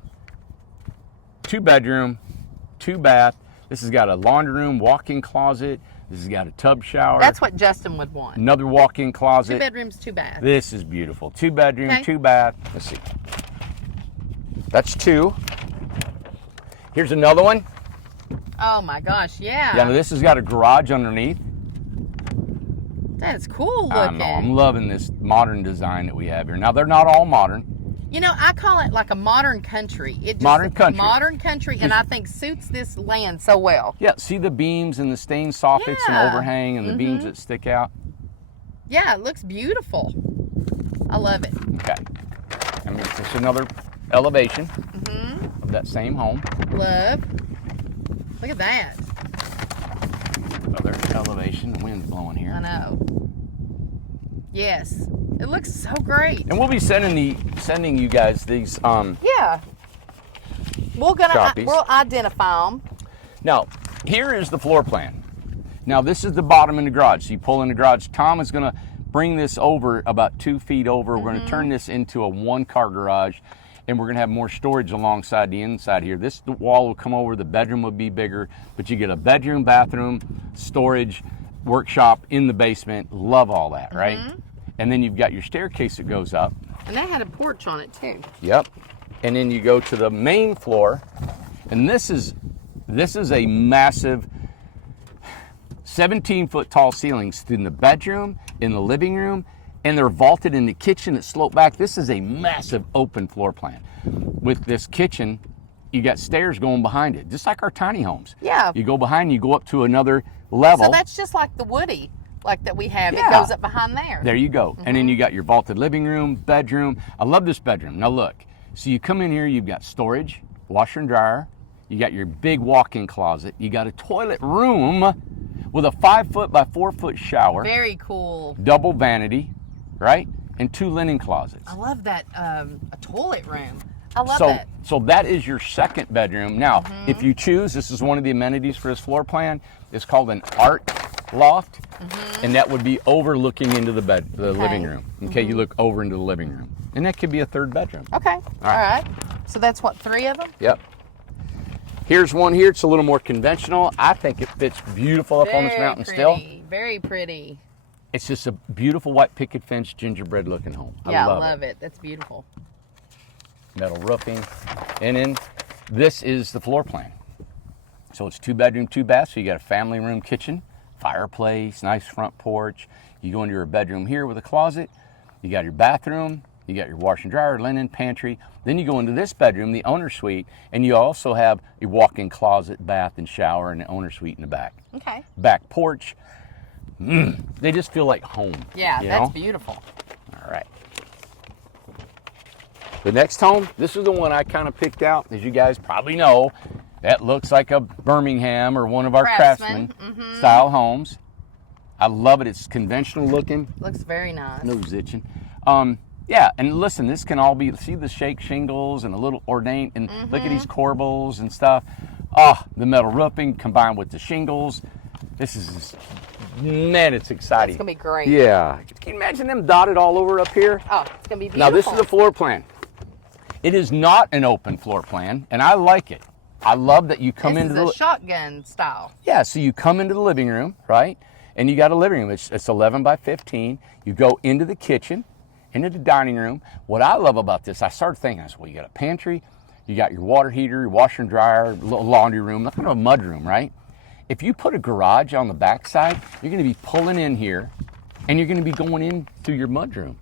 2-bedroom, 2-bath. This has got a laundry room, walk-in closet. This has got a tub shower. That's what Justin would want. Another walk-in 2 closet. bedrooms, 2 baths. This is beautiful. 2-bedroom, Okay. 2-bath. Let's see. That's 2. Here's another one. Oh my gosh, yeah. Yeah, now this has got a garage underneath. That's cool I looking. know. I'm loving this modern design that we have here. Now they're not all modern. You know, I call it like a modern country. It just, Modern country. Modern country, and I think suits this land so well. Yeah, see the beams and the stained soffits and Yeah. overhang and the beams that stick out. Yeah, it looks beautiful. I love it. Okay. I mean, it's another elevation of that same home. Love. Look at that. another elevation. The wind's blowing here. I know. Yes. It looks so great. And we'll be sending you guys these Yeah. We'll identify them. Now, here is the floor plan. Now, this is the bottom in the garage. So you pull in the garage. Tom is going to bring this over about 2 feet over. We're going to turn this into a one-car garage, and we're going to have more storage alongside the inside here. This wall will come over. The bedroom will be bigger, but you get a bedroom, bathroom, storage, workshop in the basement. Love all that, right? And then you've got your staircase that goes up. And that had a porch on it too. Yep. And then you go to the main floor, and this is a massive 17-foot tall ceilings in the bedroom, in the living room, and they're vaulted in the kitchen that slope back. This is a massive open floor plan. With this kitchen, you got stairs going behind it, just like our tiny homes. Yeah. You go behind, you go up to another level. So that's just like the Woody, like that we have. Yeah. It goes up behind there. There you go. And then you got your vaulted living room, bedroom. I love this bedroom. Now look, so you come in here, you've got storage, washer and dryer. You got your big walk-in closet. You got a toilet room with a 5-foot by 4-foot shower. Very cool. Double vanity, right? And 2 linen closets. I love that, a toilet room. I love that. So that is your second bedroom. Now, if you choose, this is one of the amenities for this floor plan. It's called an art loft, and that would be overlooking into the living room. Okay, you look over into the living room. And that could be a third bedroom. Okay, all right. So that's what, 3 of them? Yep. Here's one here. It's a little more conventional. I think it fits beautiful up on this mountain still. Very pretty. It's just a beautiful white picket fence, gingerbread looking home. I love it. That's beautiful. Metal roofing. And then this is the floor plan. So it's 2 bedroom, 2 bath. So you got a family room, kitchen, fireplace, nice front porch. You go into your bedroom here with a closet. You got your bathroom. You got your washer and dryer, linen, pantry. Then you go into this bedroom, the owner suite, and you also have a walk-in closet, bath, and shower, and an owner suite in the back. Okay. Back porch. They just feel like home. Yeah, that's beautiful. All right. The next home, this is the one I kind of picked out. As you guys probably know, that looks like a Birmingham or one of our craftsman style homes. I love it. It's conventional looking. Looks very nice. Nose itching. Yeah, and listen, this can all be, see the shake shingles and a little ornate, and look at these corbels and stuff. Oh, the metal roofing combined with the shingles. This is just, man, it's exciting. It's going to be great. Yeah. Can you imagine them dotted all over up here? Oh, it's going to be beautiful. Now, this is a floor plan. It is not an open floor plan, and I like it. I love that you come into the... This is a shotgun style. Yeah, so you come into the living room, right? And you got a living room. It's 11 by 15. You go into the kitchen, into the dining room. What I love about this, I started thinking, I said, well, you got a pantry, you got your water heater, your washer and dryer, little laundry room, kind of a mud room, right? If you put a garage on the backside, you're going to be pulling in here, and you're going to be going in through your mud room.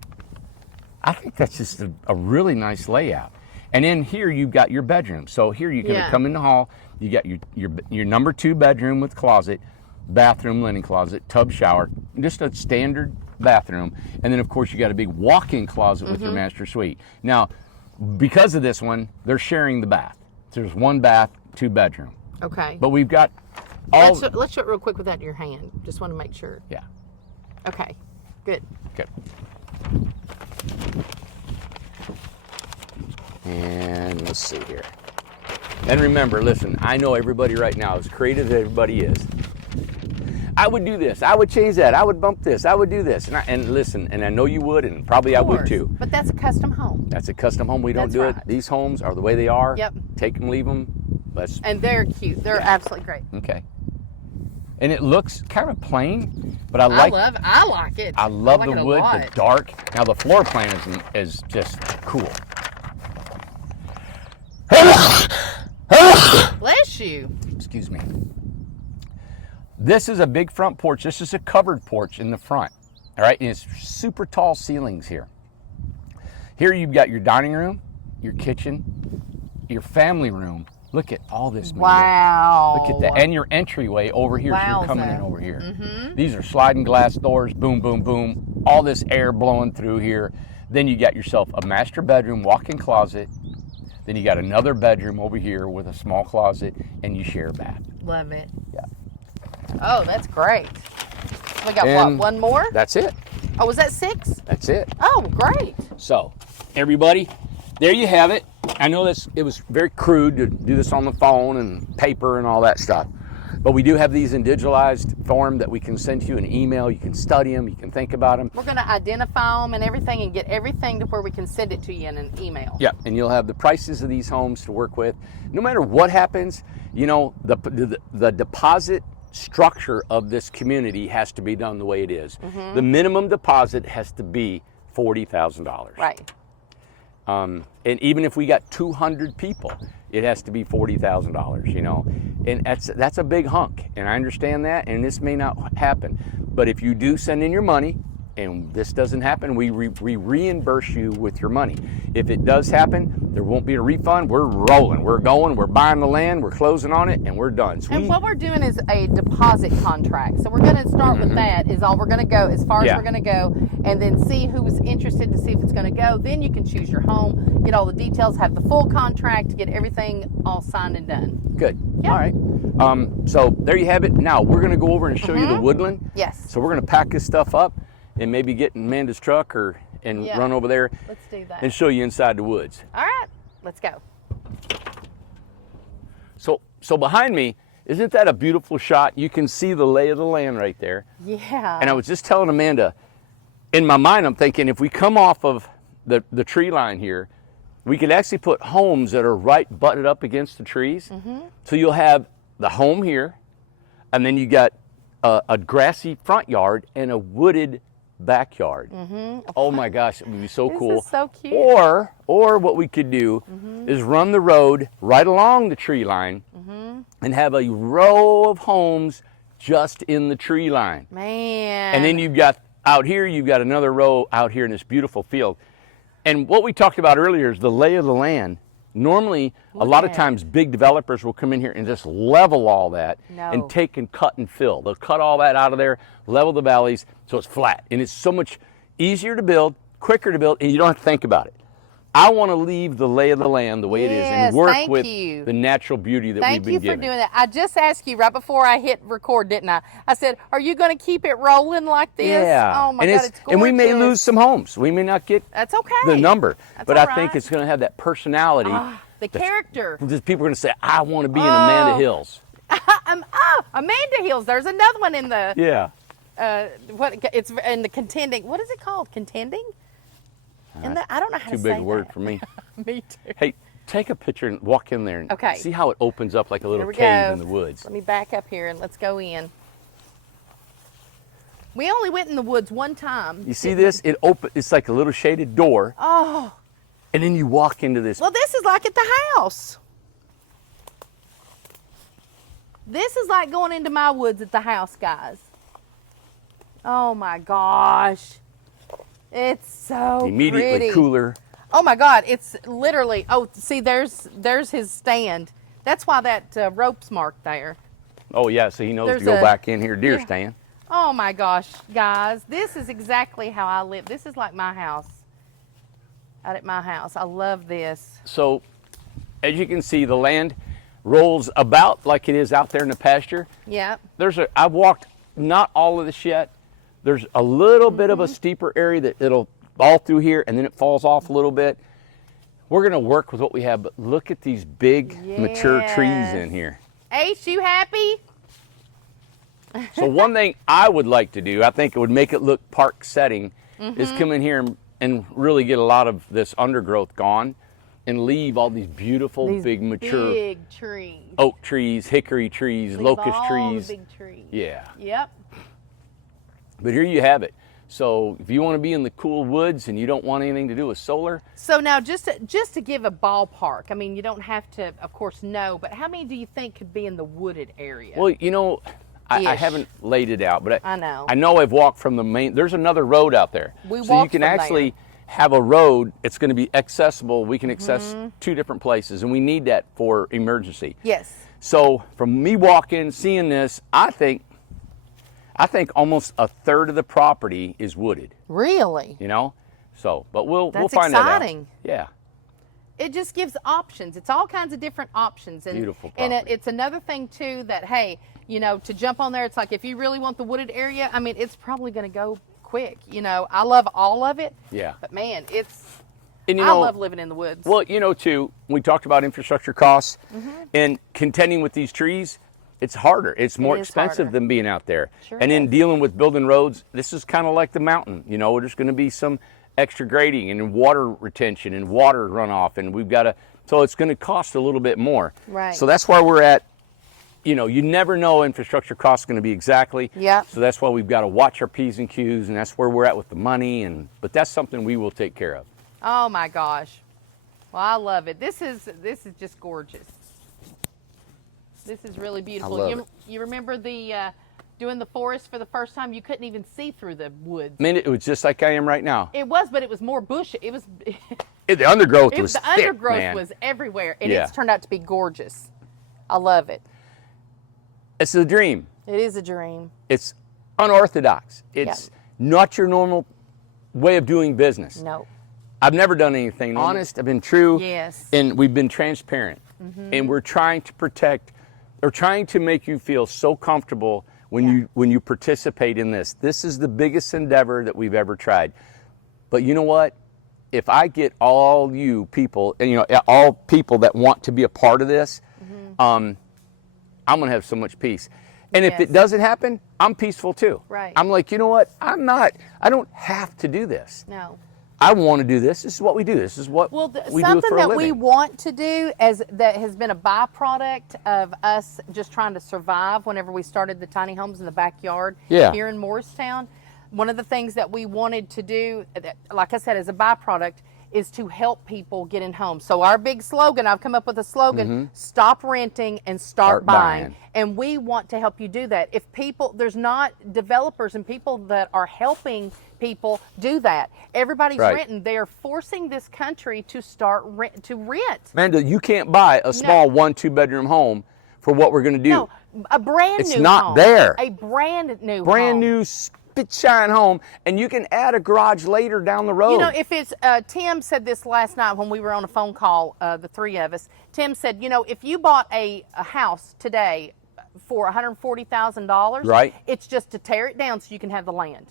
I think that's just a really nice layout. And in here, you've got your bedroom. So here you can come in the hall. You got your number 2 bedroom with closet, bathroom, linen closet, tub, shower, just a standard bathroom. And then, of course, you got a big walk-in closet with your master suite. Now, because of this one, they're sharing the bath. So there's 1 bath, 2 bedroom. Okay. But we've got all... Let's show it real quick with that in your hand. Just want to make sure. Yeah. Okay. Good. Okay. And let's see here. And remember, listen, I know everybody right now, as creative as everybody is, I would do this, I would change that, I would bump this, I would do this. And listen, and I know you would, and probably I would too. But that's a custom home. That's a custom home. We don't do it. These homes are the way they are. Yep. Take them, leave them. And they're cute. They're absolutely great. Okay. And it looks kind of plain, but I like it. I love the wood, the dark. Now the floor plan is just cool. Bless you. Excuse me. This is a big front porch. This is a covered porch in the front. All right, and it's super tall ceilings here. Here you've got your dining room, your kitchen, your family room. Look at all this. Wow. Look at that. And your entryway over here. So you're coming in over here. These are sliding glass doors. Boom, boom, boom. All this air blowing through here. Then you got yourself a master bedroom, walk-in closet. Then you got another bedroom over here with a small closet, and you share a bath. Love it. Yeah. Oh, that's great. We got And what, one more? That's it. Oh, was that 6? That's it. Oh, great. So, everybody, there you have it. I know it was very crude to do this on the phone and paper and all that stuff. But we do have these in digitalized form that we can send you an email. You can study them. You can think about them. We're going to identify them and everything and get everything to where we can send it to you in an email. Yeah, and you'll have the prices of these homes to work with. No matter what happens, you know, the deposit structure of this community has to be done the way it is. The minimum deposit has to be $40,000. Right. And even if we got 200 people, it has to be $40,000, you know, and that's a big hunk, and I understand that, and this may not happen, but if you do send in your money and this doesn't happen, we reimburse you with your money. If it does happen, there won't be a refund. We're rolling, we're going, we're buying the land, we're closing on it, and we're done. So and what we're doing is a deposit contract. So we're going to start with that, is all we're going to go, as far as we're going to go, and then see who's interested to see if it's going to go. Then you can choose your home, get all the details, have the full contract, get everything all signed and done. Good. Yeah. All right. So there you have it. Now we're going to go over and show you the woodland. Yes. So we're going to pack this stuff up and maybe get in Amanda's truck and run over there. Let's do that. And show you inside the woods. All right. Let's go. So behind me, isn't that a beautiful shot? You can see the lay of the land right there. Yeah. And I was just telling Amanda, in my mind, I'm thinking if we come off of the tree line here, we could actually put homes that are right butted up against the trees. So you'll have the home here, and then you got a grassy front yard and a wooded backyard. Oh my gosh, it would be so cool. This is so cute. Or what we could do is run the road right along the tree line and have a row of homes just in the tree line. Man. And then you've got out here, you've got another row out here in this beautiful field. And what we talked about earlier is the lay of the land. Normally, a lot of times big developers will come in here and just level all that and take and cut and fill. They'll cut all that out of there, level the valleys so it's flat. And it's so much easier to build, quicker to build, and you don't have to think about it. I want to leave the lay of the land the way it is and work with the natural beauty that we've been given. Thank you for doing that. I just asked you right before I hit record, didn't I? I said, are you going to keep it rolling like this? Yeah. Oh my God, it's gorgeous. And we may lose some homes. We may not get That's okay. the number. That's but all I think right. it's going to have that personality. The character. Just people are going to say, I want to be in Amanda Hills. Amanda Hills. There's another one in the it's in the contending. What is it called? Contending? I don't know how to say that. Too big a word for me. Me too. Hey, take a picture and walk in there and see how it opens up like a little cave in the woods. Let me back up here and let's go in. We only went in the woods one time. You see this? It's like a little shaded door. Oh. And then you walk into this. Well, this is like at the house. This is like going into my woods at the house, guys. Oh my gosh. It's so immediately pretty. Cooler. Oh my God, it's literally, see, there's his stand. That's why that rope's marked there. Oh yeah, so he knows to go back in here, deer stand. Oh my gosh, guys, this is exactly how I live. This is like my house, out at my house. I love this. So, as you can see, the land rolls about like it is out there in the pasture. Yeah. I've walked not all of this yet. There's a little bit of a steeper area that it'll all through here, and then it falls off a little bit. We're going to work with what we have, but look at these big mature trees in here. Ace, you happy? So one thing I would like to do, I think it would make it look park setting, is come in here and really get a lot of this undergrowth gone and leave all these beautiful big mature big trees. Oak trees, hickory trees, locust all trees. The big trees. Yeah. Yep. But here you have it. So if you want to be in the cool woods and you don't want anything to do with solar. So now just to give a ballpark, I mean, you don't have to, of course, know, but how many do you think could be in the wooded area? Well, you know, I haven't laid it out, but I know. I know I've walked from the main, there's another road out there. So you can actually have a road, it's going to be accessible. We can access two different places, and we need that for emergency. Yes. So from me walking, seeing this, I think almost a third of the property is wooded. Really? You know, so but we'll That's find exciting. that out. Yeah. It just gives options. It's all kinds of different options. And, Beautiful and property. it's another thing too that, hey, you know, to jump on there, it's like if you really want the wooded area, I mean, it's probably going to go quick. You know, I love all of it. Yeah. But man, And I love living in the woods. Well, you know, too, we talked about infrastructure costs, Mm-hmm. and contending with these trees, it's harder. It's more is expensive harder. than being out there. Sure and in is. dealing with building roads, this is kind of like the mountain. You know, there's going to be some extra grading and water retention and water runoff, and we've got to, so it's going to cost a little bit more. Right. So that's why we're at, you know, you never know infrastructure costs going to be exactly. Yep. So that's why we've got to watch our P's and Q's, and that's where we're at with the money, but that's something we will take care of. Oh my gosh. Well, I love it. This is just gorgeous. This is really beautiful. love it. You remember the doing the forest for the first time? You couldn't even see through the woods. I mean, it was just like I am right now. It was, but it was more bush. It was. The undergrowth was The thick, undergrowth man. was everywhere, and Yeah. it's turned out to be gorgeous. I love it. It's a dream. It is a dream. It's unorthodox. It's not your normal way of doing business. No. I've never done anything honest. I've been true. Yes. And we've been transparent. And we're trying to protect, or trying to make you feel so comfortable when you participate in this. This is the biggest endeavor that we've ever tried. But you know what? If I get all you people, and you know, all people that want to be a part of this, I'm going to have so much peace. And if Yes. it doesn't happen, I'm peaceful too. Right. I'm like, you know what? I don't have to do this. No. I want to do this. This is what we do. This is what Well, we do something for a that living. we want to do that has been a byproduct of us just trying to survive whenever we started the tiny homes in the backyard Yeah. here in Morristown. One of the things that we wanted to do, like I said, as a byproduct, is to help people get in homes. So our big slogan, I've come up with a slogan, stop renting and start buying. And we want to help you do that. If people, there's not developers and people that are helping people do that. Everybody's Right. renting. They are forcing this country to start rent. Amanda, you can't buy a small 1-2 bedroom home for what we're going to do. No, a brand It's new not home. there. A brand new Brand home. new spit shine home, and you can add a garage later down the road. You know, if it's, Tim said this last night when we were on a phone call, the three of us. Tim said, you know, if you bought a house today for $140,000, Right. it's just to tear it down so you can have the land.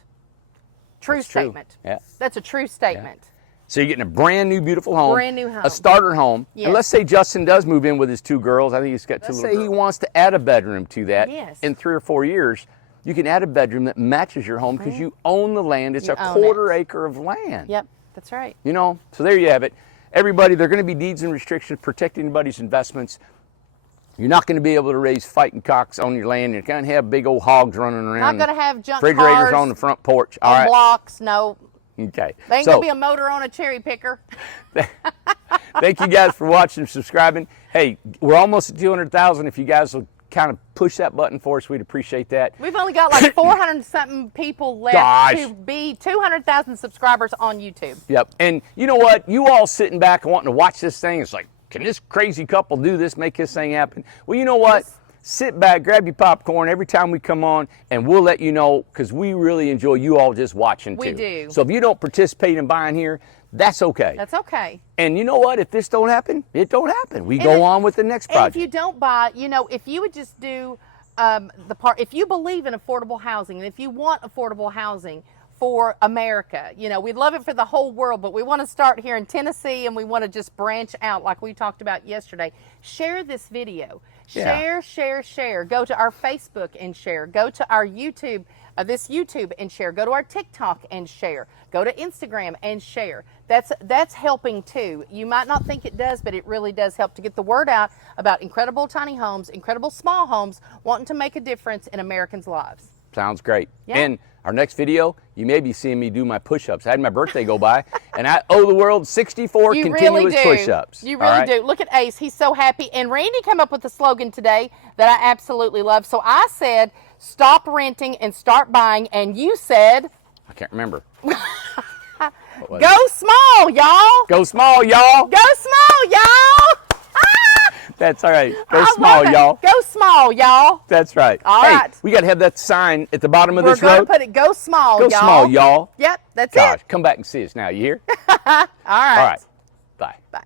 True That's true. statement. Yeah. That's a true statement. So you're getting a brand new, beautiful home. Brand new home. A starter home. Yes. And let's say Justin does move in with his 2 girls. I think he's got 2 little girls. Let's say he wants to add a bedroom to that. Yes. In 3 or 4 years, you can add a bedroom that matches your home because you own the land. It's You a own quarter it. acre of land. Yep, that's right. You know, so there you have it. Everybody, there are going to be deeds and restrictions protecting anybody's investments. You're not going to be able to raise fighting cocks on your land. You're going to have big old hogs running around. Not going to have junk refrigerators cars on the front porch. All on right. blocks. No, Okay. there ain't So, going to be a motor on a cherry picker. thank you guys for watching and subscribing. Hey, we're almost at 200,000. If you guys will kind of push that button for us, we'd appreciate that. We've only got like 400 something people left Gosh. to be 200,000 subscribers on YouTube. Yep. And you know what? You all sitting back and wanting to watch this thing, it's like, can this crazy couple do this, make this thing happen? Well, you know what? Yes. Sit back, grab your popcorn every time we come on, and we'll let you know, because we really enjoy you all just watching too. We do. So if you don't participate in buying here, that's okay. That's okay. And you know what? If this don't happen, it don't happen. We go on with the next And project. if you don't buy, you know, if you would just do the part, if you believe in affordable housing, and if you want affordable housing for America, you know, we'd love it for the whole world, but we want to start here in Tennessee, and we want to just branch out like we talked about yesterday. Share this video. Yeah. Share. Go to our Facebook and share. Go to our YouTube, this YouTube and share. Go to our TikTok and share. Go to Instagram and share. That's helping too. You might not think it does, but it really does help to get the word out about incredible tiny homes, incredible small homes, wanting to make a difference in Americans' lives. Sounds great. Yeah. And our next video, you may be seeing me do my push-ups. I had my birthday go by, and I owe the world 64 You continuous really do. push-ups. You All really right? do. Look at Ace. He's so happy. And Randy came up with a slogan today that I absolutely love. So I said, stop renting and start buying. And you said, I can't remember. go small, y'all. Go small, y'all. Go small, y'all. That's all right. Go I small, love it. y'all. Go small, y'all. That's right. All hey, right. we got to have that sign at the bottom of We're this going to road. put it, go small, Go y'all. small, y'all. Yep, that's Gosh, it. come back and see us now. You hear? All right. All right. Bye. Bye.